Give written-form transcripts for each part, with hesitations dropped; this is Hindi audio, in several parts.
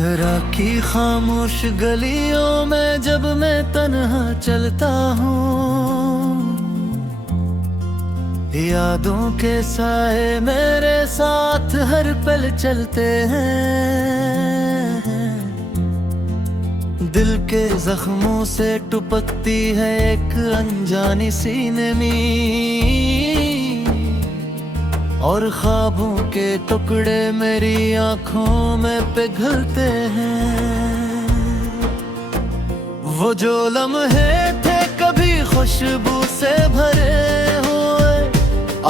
राखी खामोश गलियों में जब मैं तन्हा चलता हूँ, यादों के साए मेरे साथ हर पल चलते हैं। दिल के जख्मों से टुपकती है एक अनजानी सी नमी, और ख्वाबों के टुकड़े मेरी आंखों में पिघलते हैं। वो जो लम्हे थे कभी खुशबू से भरे हुए,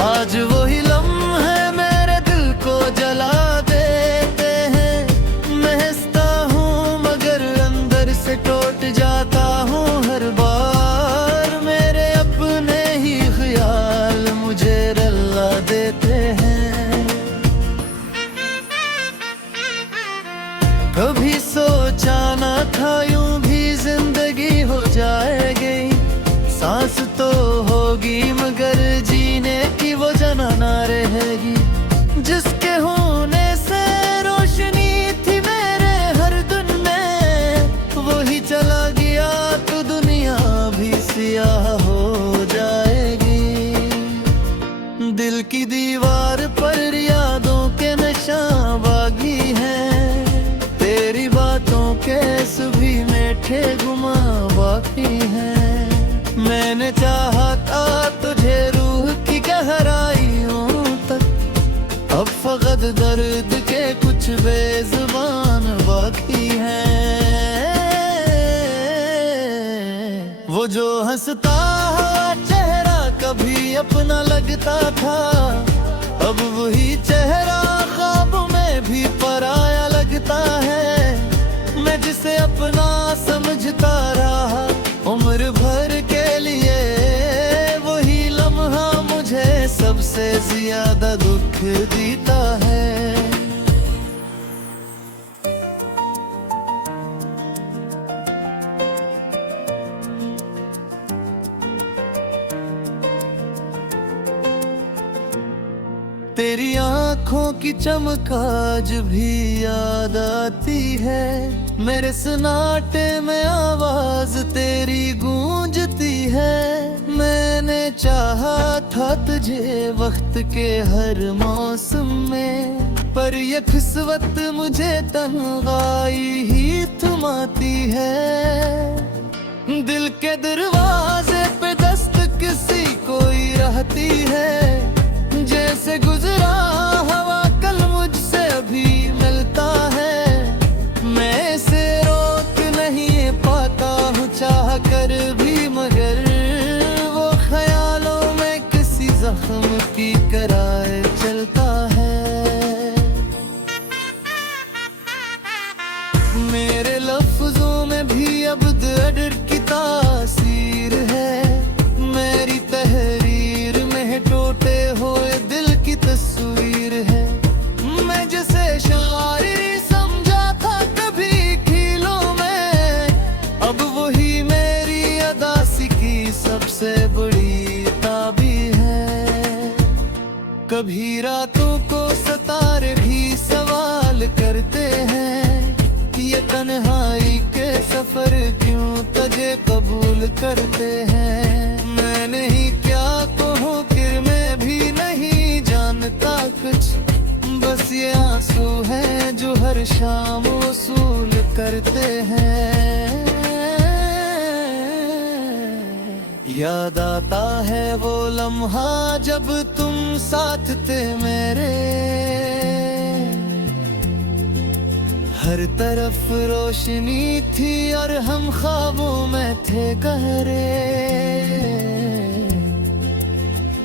आज वही लम्हे मेरे दिल को जला देते हैं। महसता हूँ मगर अंदर से टूट जाता हूँ हर बार, मेरे अपने ही ख्याल मुझे रुला देते हैं। कभी सोचा न था यूं भी जिंदगी हो जाएगी, सांस तो होगी मगर जीने की वो जना ना रहेगी। जिसके होने से रोशनी थी मेरे हर दिन में, वही चला गया तो दुनिया भी सियाह हो जाएगी। दिल की दीवार पर यादों के निशान बागी हैं, तेरी बातों के सभी मीठे गुमा बाकी हैं। मैंने चाहा था तुझे रूह की गहराइयों तक, अब फकत दर्द के कुछ बेजुबान बाकी हैं। वो जो हंसता चेहरा कभी अपना लगता था, अब वही चेहरा ख्वाबों में भी पराया लगता है। मैं जिसे अपना समझता रहा उम्र भर के लिए, वही लम्हा मुझे सबसे ज्यादा दुख देता है। तेरी आँखों की चमक आज भी याद आती है, मेरे सन्नाटे में आवाज तेरी गूंजती है। मैंने चाहा था तुझे वक्त के हर मौसम में, पर ये किस्मत मुझे तन्हाई ही थमाती है। दिल के दरवाजे पे दस्तक किसी कोई रहती है, जैसे गुजरा हवा कल मुझसे अभी मिलता है। मैं इसे रोक नहीं पाता हूँ चाह कर भी, मगर वो ख्यालों में किसी जख्म की कराए चलता है। मेरे लफ्जों में भी अब डर की तासीर है, मेरी तहरीर में टूटे हुए दिल की तस्वीर है। मैं जिसे शायरी समझा था कभी खीलों में, अब वही मेरी अदासी की सबसे बड़ी ताबीर है। कभी रातों को सितारे भी सवाल करते हैं, ये तन्हाई के सफर क्यों तुझे कबूल करते हैं। मैं नहीं क्या कहूँ कि मैं भी नहीं जानता कुछ, बस ये आंसू हैं जो हर शाम वसूल करते हैं। याद आता है वो लम्हा जब तुम साथ थे मेरे, हर तरफ रोशनी थी और हम ख्वाबों में थे गहरे।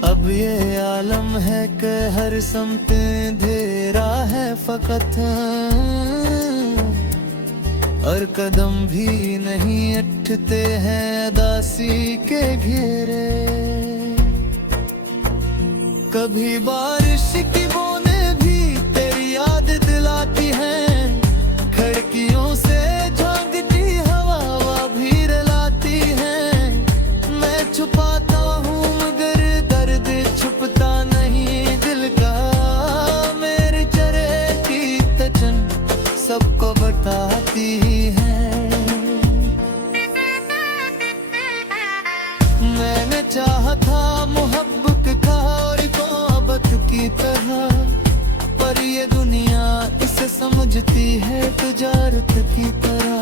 अब ये आलम है कि हर समत अंधेरा है फकत, और कदम भी नहीं उठते हैं उदासी के घेरे। कभी बारिश की बूंदें भी तेरी याद दिलाती हैं, खिड़कियों से झांकती हवा भी रुलाती है। मैं छुपाता हूँ मगर दर्द छुपता नहीं दिल का, मेरे चेहरे की तजन सबको बता हुई है तिजारत की तरह।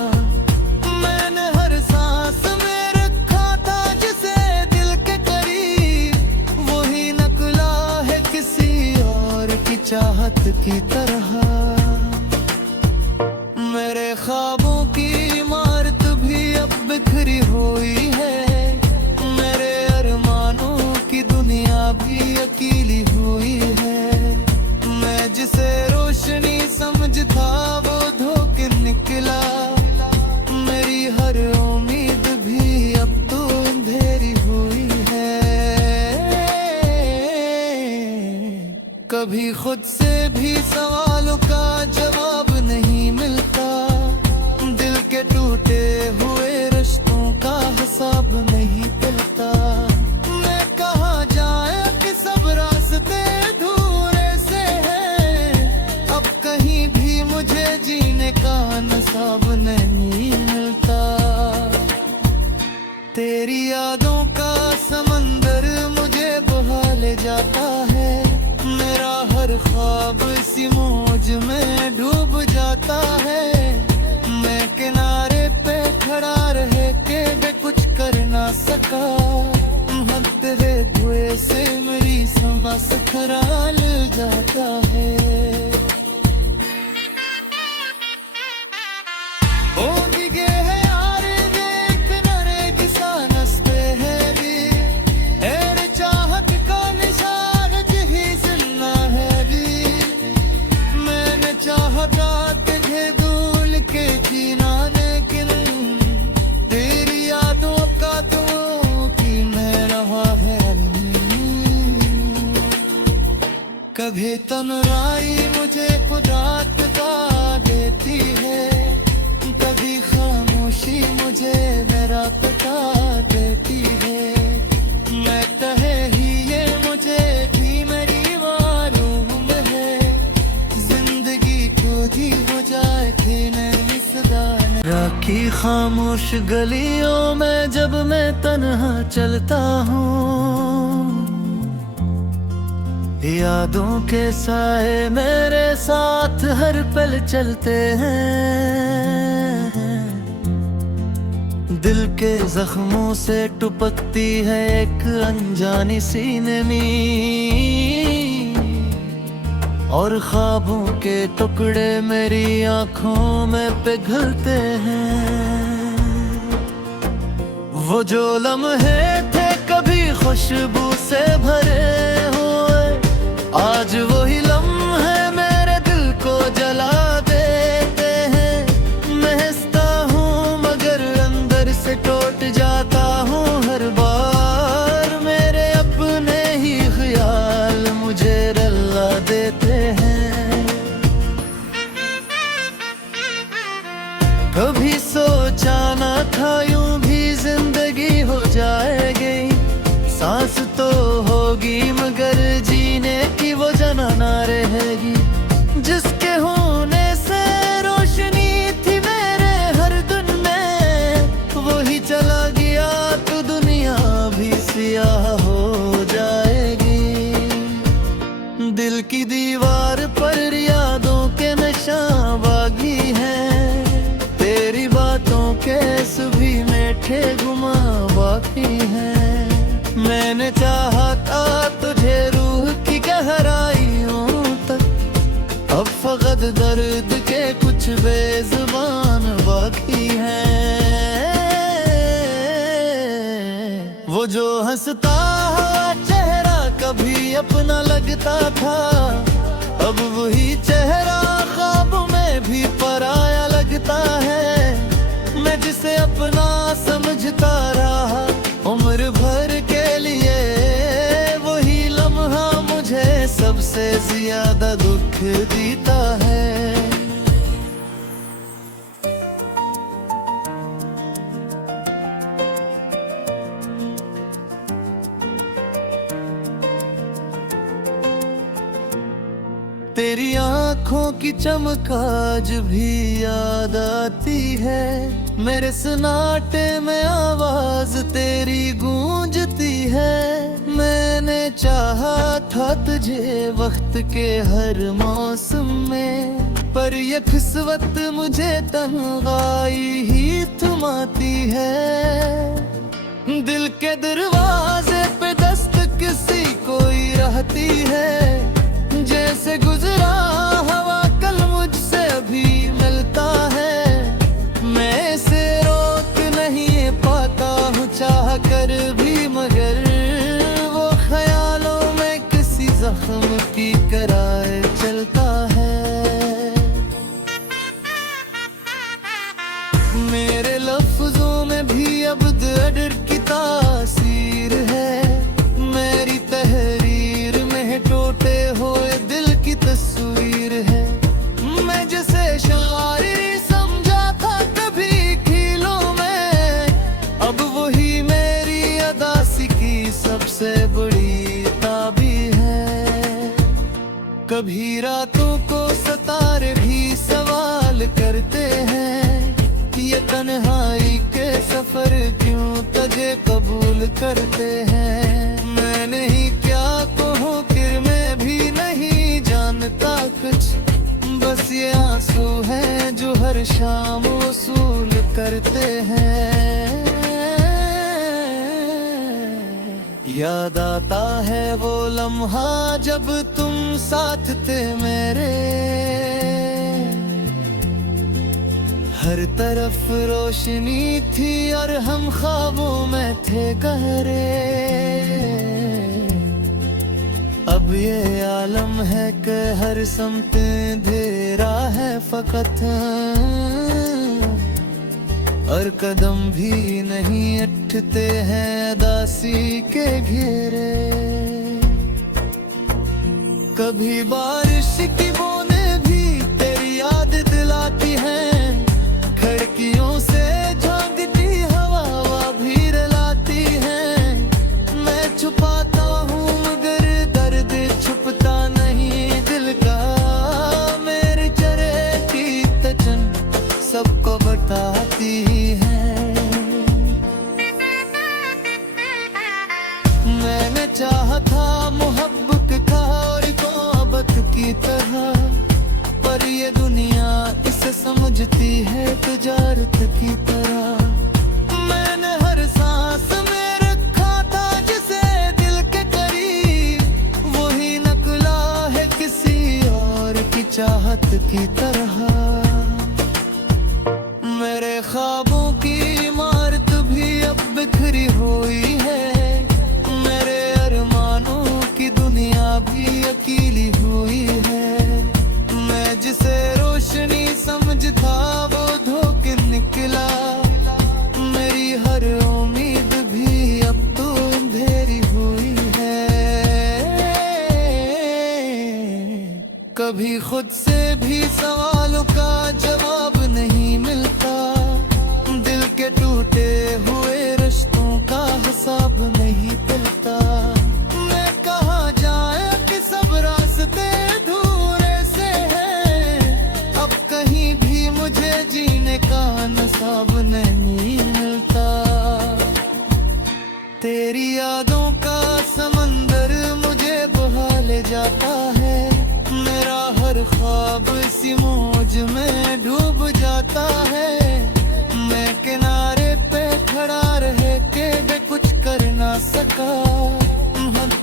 मैंने हर सांस में रखा था जिसे दिल के करीब, वही नकला है किसी और की चाहत की तरह। मेरे ख्वाबों की इमारत भी अब बिखरी हुई है, मेरे अरमानों की दुनिया भी अकेली हुई है। मैं जिसे रोशनी समझता वो धोखे निकला, मेरी हर उम्मीद भी अब तो अंधेरी हुई है। कभी खुद से भी सवालों का जवाब नहीं मिलता, दिल के टूटे हुए रिश्तों का हिसाब नहीं मिलता। मैं कहाँ जाए कि सब रास्ते अधूरे से हैं, अब कहीं भी मुझे जीने का नसाब नहीं मिलता। तेरी यादों का समंदर मुझे बहा ले जाता है, मेरा हर ख्वाब इसी मौज में डूब जाता है। मैं किनारे पे खड़ा रह के भी कुछ कर ना सका, हद तेरे धुएं से मेरी सांस खराल जाता है। ओ दिगे है यार देख नरे नस्ते है भी, तेरे चाहत का निशान जही सुनना है भी। मैंने चाहता तुझे भूल के जीना, लेकिन तेरी यादों का तो कि मैं रहा है। कभी तन्हाई मुझे खुदा तका देती है, कभी खामोशी मुझे मेरा पता देती है। मैं कहे ही ये मुझे भी मेरी मालूम है, जिंदगी को जी हो जाए थे नहीं सदा। राखी खामोश गलियों में जब मैं तन्हा चलता हूँ, यादों के साए मेरे साथ हर पल चलते हैं। दिल के जख्मों से टुपकती है एक अनजानी सी नमी, और ख्वाबों के टुकड़े मेरी आंखों में पिघलते हैं। वो जो लम्हे थे कभी खुशबू से भरे हुए, आज वही लम्हे मेरे दिल को जला देते हैं। महसता हूँ मगर अंदर से टूट जाता हूँ हर बार, मेरे अपने ही ख्याल मुझे रुला देते हैं। कभी सोचा न था यूं भी जिंदगी हो जाएगी, सांस तो होगी मगर जीने की वो जना ना रहेगी। जिसके होने से रोशनी थी मेरे हर दिन में, वही चला गया तो दुनिया भी सियाह हो जाएगी। दिल की दीवार पर यादों के निशान बागी हैं, तेरी बातों के सभी मीठे गुमा बाकी हैं। मैंने चाहा था तुझे रूह की गहराइयों तक, अब फकत दर्द के कुछ बेजुबान बाकी हैं। वो जो हंसता हुआ चेहरा कभी अपना लगता था, अब वही चेहरा ख्वाब में भी पराया लगता है। मैं जिसे अपना समझता रहा उम्र भर के लिए, वही लम्हा मुझे सबसे ज्यादा दुख देता है। तेरी आंखों की चमक आज भी याद आती है, मेरे सन्नाटे में आवाज तेरी गूंजती है। मैंने चाहा था तुझे वक्त के हर मौसम में, पर ये किस्मत मुझे तन्हाई ही थमाती है। दिल के दरवाजे पे दस्तक किसी कोई रहती है, जैसे गुजरा हवा कल मुझसे अभी मिलता है। मैं इसे रोक नहीं पाता हूँ चाह कर भी, मगर वो ख्यालों में किसी जख्म की कराए चलता है। मेरे लफ्जों में भी अब डर की तासीर है, मेरी तहरीर में टूटे हुए दिल की तस्वीर है। मैं जैसे शायरी समझा था कभी खीलों में, अब वही मेरी अदासी की सबसे बड़ी ताबीर है। कभी रातों को सितारे भी सवाल करते हैं, ये तन्हाई के सफर क्यों तुझे कबूल करते हैं। मैं नहीं क्या कहूँ कि मैं भी नहीं जानता कुछ, बस ये आंसू हैं जो हर शाम वसूल करते हैं। याद आता है वो लम्हा जब तुम साथ थे मेरे, हर तरफ रोशनी थी और हम ख्वाबों में थे गहरे। अब ये आलम है कि हर समत अंधेरा है फकत, और कदम भी नहीं उठते हैं उदासी के घेरे। कभी बारिश की बूंदें भी तेरी याद दिलाती हैं, खिड़कियों से झांकती हवा भी रुलाती है। मैं छुपाता हूँ मगर दर्द छुपता नहीं दिल का, मेरे चेहरे की तचन सबको बताती है। मैंने चाहा था मोहब्बत का और मोहब्बत की तरह, पर ये दुनिया इसे समझती है तिजारत की तरह। मैंने हर सांस में रखा था जिसे दिल के करीब, वही नकला है किसी और की चाहत की तरह। मेरे ख्वाबों की इमारत भी अब बिखरी हुई है, मेरे अरमानों की दुनिया भी अकेली हुई है। मैं जिसे रोशनी समझता वो धोखे निकला, मेरी हर उम्मीद भी अब तो अंधेरी हुई है। कभी खुद से भी सवालों का जवाब नहीं मिलता, दिल के टूटे हुए रिश्तों का हिसाब नहीं मिलता। मैं कहाँ जाए कि सब रास्ते मुझे जीने का नसाब नहीं मिलता। तेरी यादों का समंदर मुझे बहा ले जाता है, मेरा हर ख्वाब इसी मौज में डूब जाता है। मैं किनारे पे खड़ा रह के भी कुछ कर ना सका,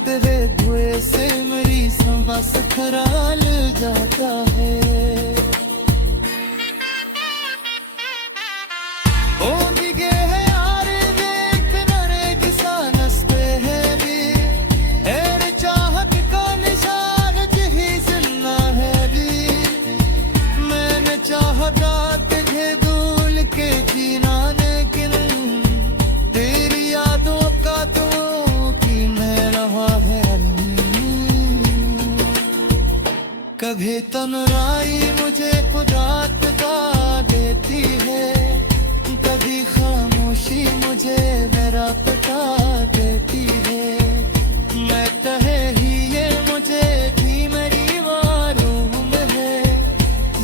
तेरे धुएं से मेरी सांस खराल जाता है। कभी तन्हाई मुझे खुदात का देती है, कभी खामोशी मुझे मेरा पता देती है। मैं कहे ही ये मुझे भी मेरी मालूम है,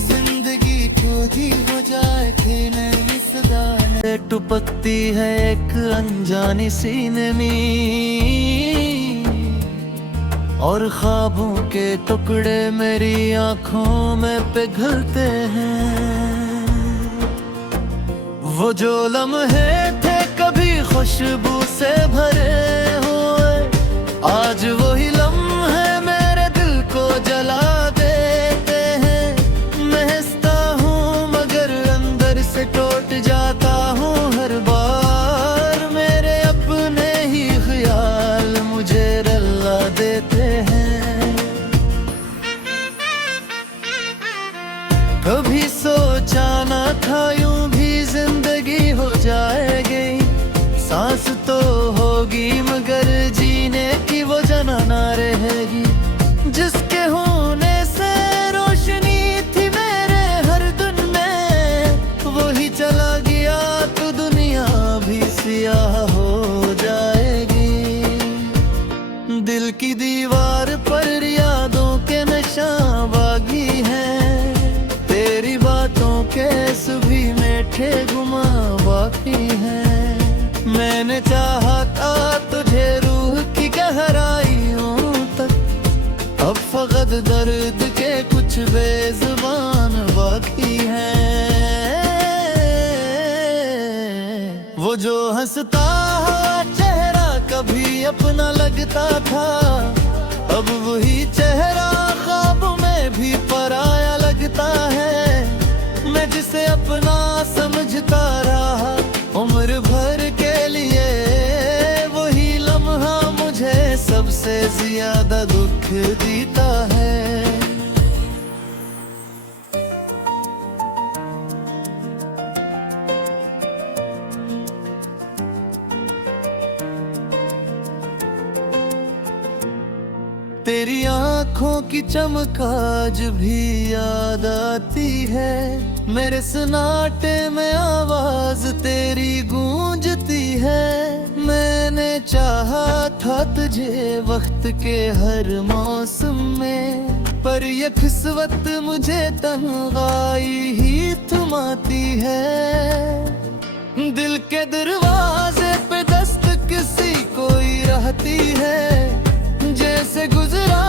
जिंदगी खोजी हो जाए कि नहीं सदा टुपकती है एक अनजानी सीने में। और ख्वाबों के टुकड़े मेरी आंखों में पिघलते हैं। वो जो लम्हे थे कभी खुशबू से भरे हुए, आज वही लम्हे मेरे दिल को जला देते हैं। महसता हूँ मगर अंदर से टूट जाता हूँ हर बार, मेरे अपने ही ख्याल मुझे रुला देते हैं। कभी सोचा ना था यूं भी जिंदगी हो जाएगी, सांस तो होगी मगर जीने की वो जना ना रहेगी। जिसके होने से रोशनी थी मेरे हर दिन में, वही चला गया तो दुनिया भी सियाह हो जाएगी। दिल की दीवार पर यादों के निशान बागी हैं, तेरी बातों के सभी मीठे गुमा बाकी हैं। मैंने चाहा था तुझे रूह की गहराइयों तक, अब फकत दर्द के कुछ बेज़ुबान बाकी हैं। वो जो हंसता चेहरा कभी अपना लगता था, अब वही चेहरा ख्वाब में भी पराया लगता है। मैं जिसे अपना समझता रहा उम्र भर के लिए, वही लम्हा मुझे सबसे ज्यादा दुख देता है। तेरी आंखों की चमक आज भी याद आती है, मेरे सन्नाटे में आवाज तेरी गूंजती है। मैंने चाहा था तुझे वक्त के हर मौसम में, पर ये किस्मत मुझे तन्हाई ही थमाती है। दिल के दरवाजे पे दस्तक किसी कोई रहती है, जैसे गुजरा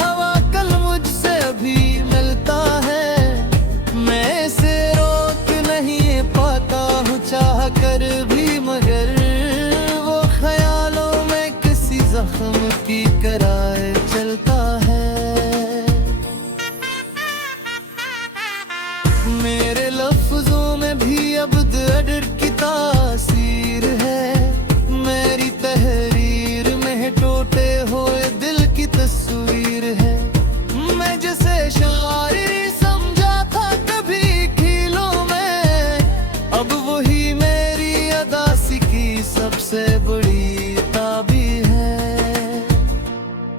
हवा कल मुझसे अभी मिलता है। मैं इसे रोक नहीं पाता हूँ चाह कर भी, मगर वो ख्यालों में किसी जख्म की कराए चलता है। मेरे लफ्जों में भी अब दर्द की तासीर है, मेरी तहरीर में टूटे हुए दिल की तस्वीर है। मैं जिसे शायरी समझा था कभी खीलों में, अब वही मेरी अदासी की सबसे बड़ी ताबीर है।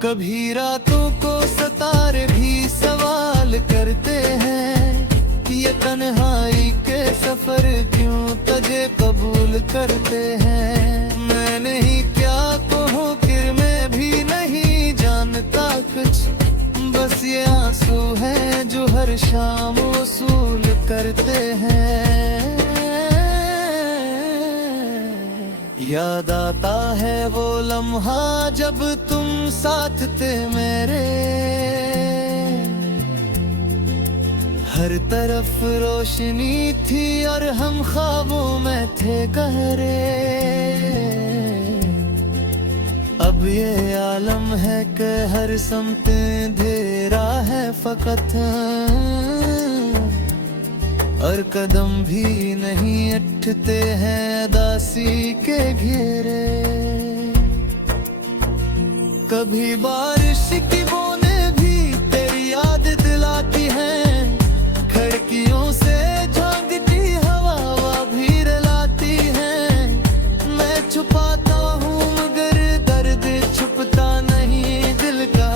कभी रातों को सितारे भी सवाल करते हैं, ये तन्हाई के सफर क्यों तुझे कबूल करते हैं। मैं नहीं क्या कहूँ कि मैं भी नहीं जानता कुछ, बस ये आंसू हैं जो हर शाम वसूल करते हैं। याद आता है वो लम्हा जब तुम साथ थे मेरे, हर तरफ रोशनी थी और हम ख्वाबों में थे गहरे। अब ये आलम है कि हर समत अंधेरा है फकत, और कदम भी नहीं उठते हैं उदासी के घेरे। कभी बारिश की बूंदें भी तेरी याद दिलाती हैं, खिड़कियों से झांकती हवा भी रुलाती है। मैं छुपाता हूँ मगर दर्द छुपता नहीं दिल का,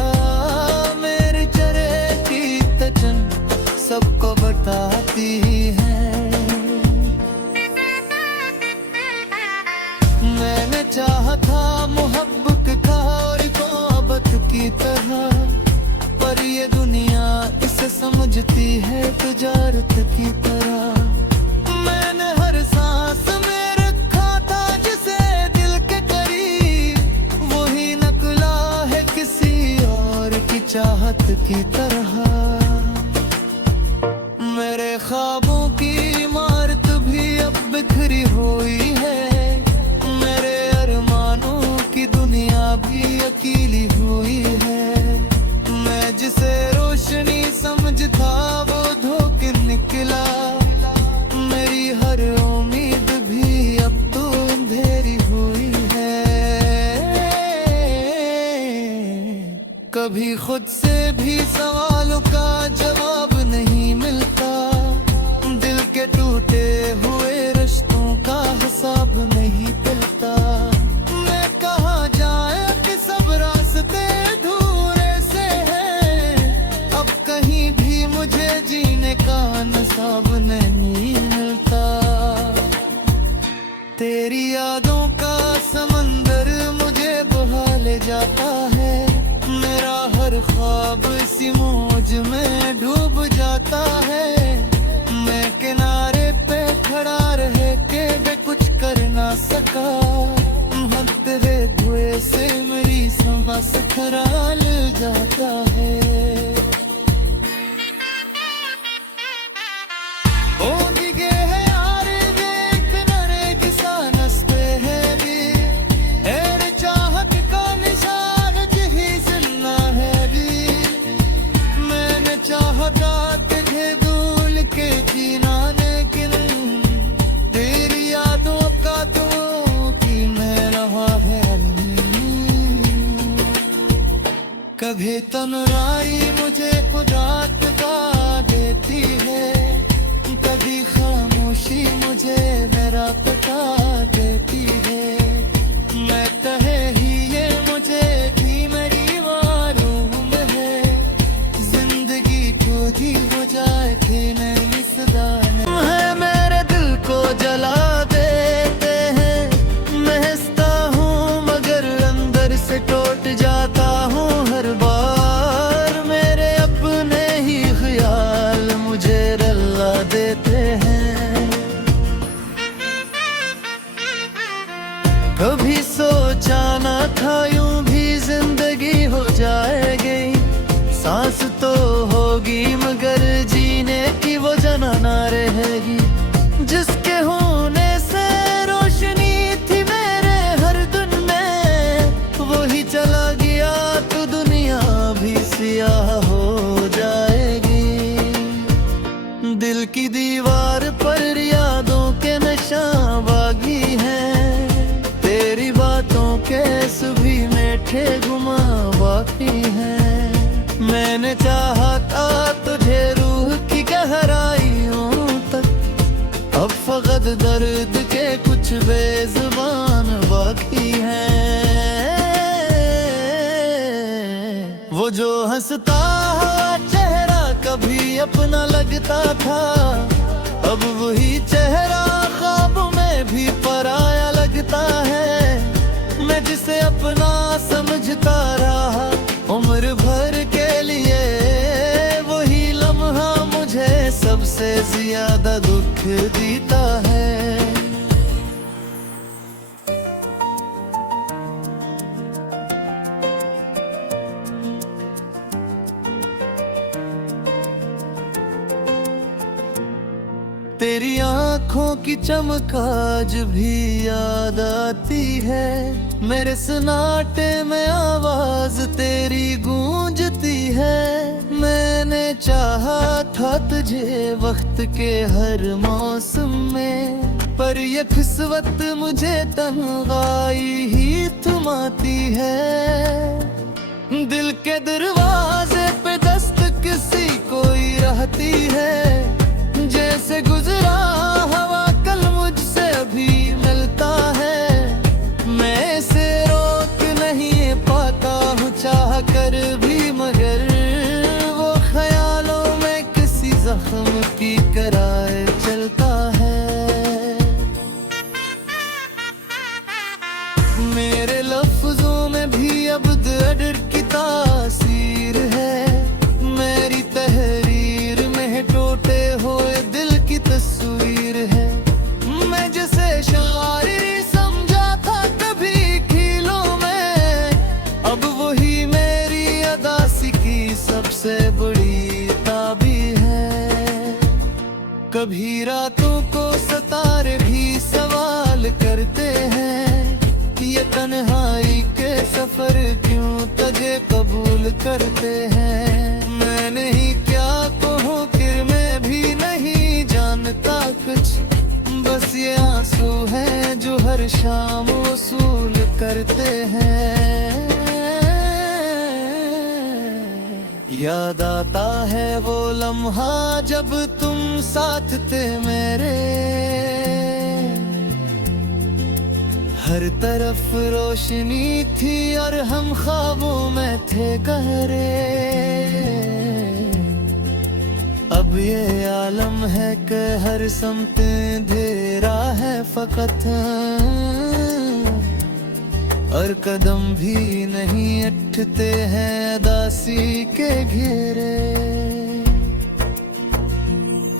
मेरे चेहरे की तचन सबको बताती है। मैंने चाहा था मोहब्बत का और मोहब्बत की तरह, पर ये दुनिया इसे समझती है तिजारत की तरह। मैंने हर सांस में रखा था जिसे दिल के करीब, वही नकला है किसी और बिखरी हुई है। मेरे अरमानों की दुनिया भी अकेली हुई है। मैं जिसे रोशनी समझता वो धोखे निकला। मेरी हर उम्मीद भी अब तो अंधेरी हुई है। कभी खुद से भी सवालों का जवाब नहीं मिलता। दिल के टूटे हुए रिश्तों का हिसाब नहीं मिलता। मैं कहाँ जाए कि सब रास्ते अधूरे से हैं। अब कहीं भी मुझे जीने का नसाब नहीं मिलता। तेरी यादों का समंदर मुझे बहा ले जाता है। मेरा हर ख्वाब इसी मौज में डूब जाता है। मैं किनारे पे खड़ा रह के भी कुछ कर ना सका। तेरे धुएं से मेरी सांस खराल जाता है। ओ दिगे है यार देख नरे किसानस पे है भी। एर चाहत का निशान जही जिन्ना है भी। मैंने चाहता तुझे भूल के जीना लेकिन तेरी यादों का तो कि मैं रहा है। कभी तन्हाई मुझे खुदा तका देती है। कभी खामोशी मुझे मेरा पता देती है। मैं कहे ही ये मुझे भी मेरी मालूम है। जिंदगी खोजी हो जाए कि नहीं सदा है। मेरे दिल को जला देते हैं। महसता हूँ मगर अंदर से टूट जाता हूँ हर बार। मेरे अपने ही ख्याल मुझे रुला देते हैं। कभी सोचा ना था यूं भी जिंदगी हो जाएगी। सांस तो होगी मगर जीने की वो जना ना रहेगी। जिसके होने से रोशनी थी मेरे हर दिन में वही चला गया तो दुनिया भी सियाह हो जाएगी। दिल की दीवार पर यादों के निशान बागी हैं। तेरी बातों के सभी मीठे गुमा बाकी हैं। मैंने चाहा था तुझे रूह की गहराइयों तक। अब फकत दर्द के कुछ बेजुबान बाकी हैं। वो जो हंसता हुआ चेहरा कभी अपना लगता था। अब वही चेहरा ख्वाब में भी पराया लगता है। मैं जिसे अपना समझता रहा उम्र भर के लिए वही लम्हा मुझे सबसे ज्यादा दुख देता है। तेरी आंखों की चमक आज भी याद आती है। मेरे सन्नाटे में आवाज तेरी गूंजती है। मैंने चाहा था तुझे वक्त के हर मौसम में पर ये किस्मत मुझे तन्हाई ही थमाती है। दिल के दरवाजे पे दस्तक किसी कोई रहती है। जैसे गुजरा हवा कल मुझसे अभी मिलता है। मैं इसे रोक नहीं पाता हूँ चाह कर भी मगर वो ख्यालों में किसी जख्म की कराए चलता है। मेरे लफ्जों में भी अब डर की तासीर है। मेरी तहरीर में टूटे हुए दिल की तस्वीर रातों को सितारे भी सवाल करते हैं, ये तन्हाई के सफर क्यों तुझे कबूल करते हैं। मैं नहीं क्या कहूँ कि मैं भी नहीं जानता कुछ, बस ये आंसू हैं जो हर शाम वसूल करते हैं। याद आता है वो लम्हा जब तुम साथ थे मेरे, हर तरफ रोशनी थी और हम ख्वाबों में थे गहरे। अब ये आलम है कि हर समत अंधेरा है फकत, और कदम भी नहीं उठते हैं उदासी के घेरे।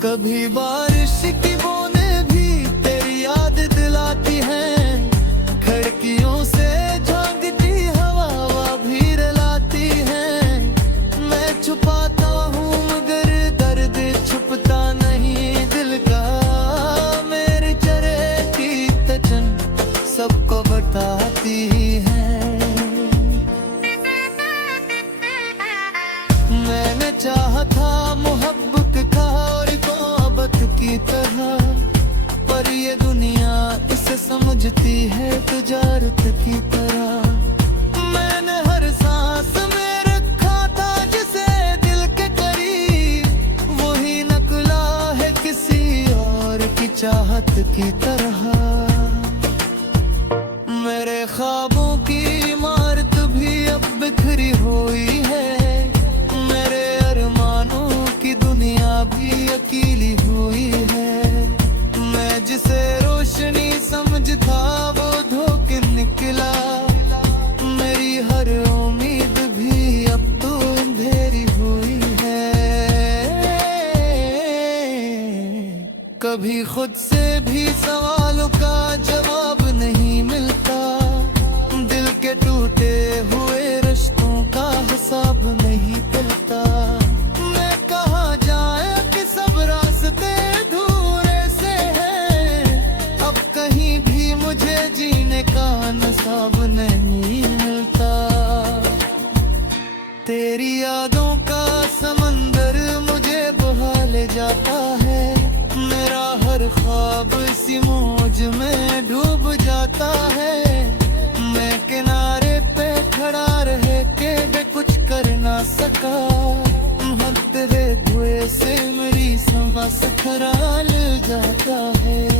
कभी बारिश की बूंदें भी तेरी याद दिलाती हैं, खिड़कियों से झांकती हवा भी रुलाती है। मैं छुपाता हूँ मगर दर्द छुपता नहीं दिल का, मेरे चेहरे की तचन सबको बताती है। मैंने चाहा था मोहब्बत का और मोहब्बत की तरह, पर ये दुनिया इसे समझती है तिजारत की तरह। मैंने हर सांस में रखा था जिसे दिल के करीब, वही नकला है किसी और की चाहत की तरह। मेरे ख्वाबों की इमारत भी अब बिखरी हुई है, मेरे अरमानों की दुनिया भी अकेली हुई है। मैं जिसे रोशनी समझता वो धोखे निकला, मेरी हर उम्मीद भी अब तो अंधेरी हुई है। कभी खुद से भी सवालों का जवाब नहीं मिलता, दिल के टूटे हुए रिश्तों का हिसाब नहीं मिलता। मैं कहाँ जाए कि सब रास्ते अधूरे से हैं, अब कहीं भी मुझे जीने का नसाब नहीं मिलता। तेरी यादों का समंदर मुझे बहा ले जाता है, मेरा हर ख्वाब इसी मौज में डूब जाता है। मैं किनारे पे खड़ा रह के भी कुछ कर ना सका, तेरे धुएं से मेरी सांस खराल जाता है।